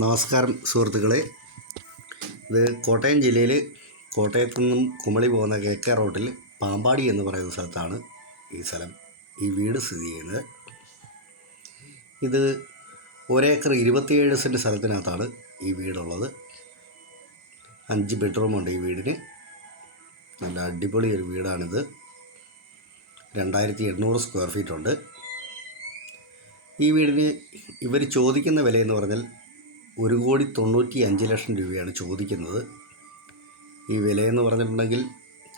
നമസ്കാരം സുഹൃത്തുക്കളെ. ഇത് കോട്ടയം ജില്ലയിൽ കോട്ടയത്തു നിന്നും കുമളി പോകുന്ന കെ കെ റോട്ടിൽ പാമ്പാടി എന്ന് പറയുന്ന സ്ഥലത്താണ് ഈ സ്ഥലം ഈ വീട് സ്ഥിതി ചെയ്യുന്നത്. ഇത് ഒരേക്കർ ഇരുപത്തിയേഴ് സെന്റ് സ്ഥലത്തിനകത്താണ് ഈ വീടുള്ളത്. അഞ്ച് ബെഡ്റൂമുണ്ട് ഈ വീടിന്. നല്ല അടിപൊളി ഒരു വീടാണിത്. രണ്ടായിരത്തി എണ്ണൂറ് സ്ക്വയർ ഫീറ്റ് ഉണ്ട്. ഈ വീടിന് ഇവർ ചോദിക്കുന്ന വിലയെന്ന് പറഞ്ഞാൽ ഒരു കോടി തൊണ്ണൂറ്റി അഞ്ച് ലക്ഷം രൂപയാണ് ചോദിക്കുന്നത്. ഈ വിലയെന്ന് പറഞ്ഞിട്ടുണ്ടെങ്കിൽ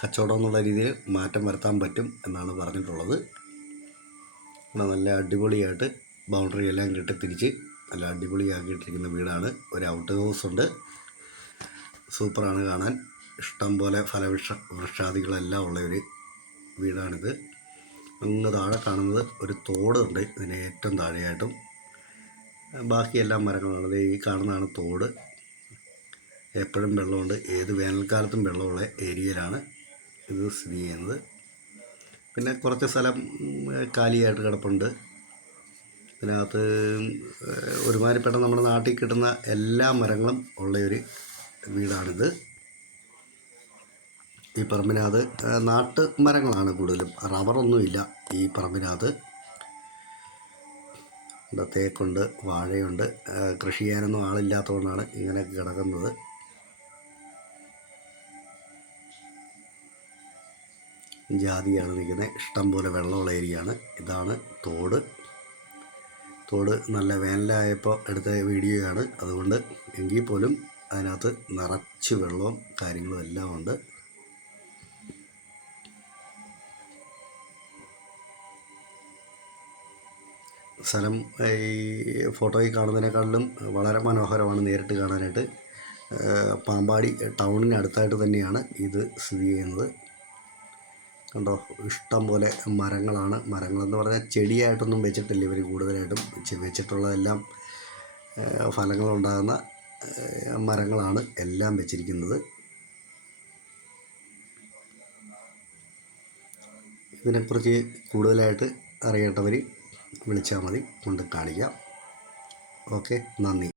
കച്ചവടം എന്നുള്ള രീതിയിൽ മാറ്റം വരുത്താൻ പറ്റും എന്നാണ് പറഞ്ഞിട്ടുള്ളത്. നല്ല അടിപൊളിയായിട്ട് ബൗണ്ടറി എല്ലാം കെട്ടി തിരിച്ച് നല്ല അടിപൊളിയാക്കിയിട്ടിരിക്കുന്ന വീടാണ്. ഒരു ഔട്ട് ഹൗസ് ഉണ്ട്. സൂപ്പറാണ് കാണാൻ. ഇഷ്ടം പോലെ ഫലവൃക്ഷ വൃക്ഷാദികളെല്ലാം ഉള്ള ഒരു വീടാണിത്. അങ്ങ് താഴെ കാണുന്നത് ഒരു തോടുണ്ട്. ഇതിന് ഏറ്റവും താഴെയായിട്ടും ബാക്കിയെല്ലാം മരങ്ങളാണ്. ദേ ഈ കാണുന്നതാണ് തോട്. എപ്പോഴും വെള്ളമുണ്ട്. ഏത് വേനൽക്കാലത്തും വെള്ളമുള്ള ഏരിയയിലാണ് ഇത് സ്ഥിതി ചെയ്യുന്നത്. പിന്നെ കുറച്ച് സ്ഥലം കാലിയായിട്ട് കിടപ്പുണ്ട്. അതിനകത്ത് ഒരുമാതിരിപ്പെട്ട നമ്മുടെ നാട്ടിൽ കിട്ടുന്ന എല്ലാ മരങ്ങളും ഉള്ള ഒരു വീടാണിത്. ഈ പറമ്പിനകത്ത് നാട്ട് മരങ്ങളാണ് കൂടുതലും. റബ്ബറൊന്നുമില്ല ഈ പറമ്പിനകത്ത്. ഇവിടെ തേക്കുണ്ട് വാഴയുണ്ട്. കൃഷി ചെയ്യാനൊന്നും ആളില്ലാത്തതുകൊണ്ടാണ് ഇങ്ങനെയൊക്കെ കിടക്കുന്നത്. ജാതിയാണ് നിൽക്കുന്നത്. ഇഷ്ടം പോലെ വെള്ളമുള്ള ഏരിയയാണ്. ഇതാണ് തോട്. തോട് നല്ല വേനലായപ്പോൾ എടുത്ത വീഡിയോയാണ്. അതുകൊണ്ട് എങ്കിൽ പോലും അതിനകത്ത് നിറച്ച് വെള്ളവും കാര്യങ്ങളും എല്ലാം ഉണ്ട്. സ്ഥലം ഈ ഫോട്ടോയിൽ കാണുന്നതിനേക്കാളിലും വളരെ മനോഹരമാണ് നേരിട്ട് കാണാനായിട്ട്. പാമ്പാടി ടൗണിന് അടുത്തായിട്ട് തന്നെയാണ് ഇത് സ്ഥിതി ചെയ്യുന്നത്. കണ്ടോ? ഇഷ്ടം പോലെ മരങ്ങളാണ്. മരങ്ങളെന്ന് പറഞ്ഞാൽ ചെടിയായിട്ടൊന്നും വെച്ചിട്ടില്ല ഇവർ കൂടുതലായിട്ടും. വെച്ചിട്ടുള്ളതെല്ലാം ഫലങ്ങളുണ്ടാകുന്ന മരങ്ങളാണ് എല്ലാം വെച്ചിരിക്കുന്നത്. ഇതിനെക്കുറിച്ച് കൂടുതലായിട്ട് അറിയേണ്ടവർ വിളിച്ചാൽ മതി കൊണ്ട് കാണിക്കാം. ഓക്കെ നന്ദി.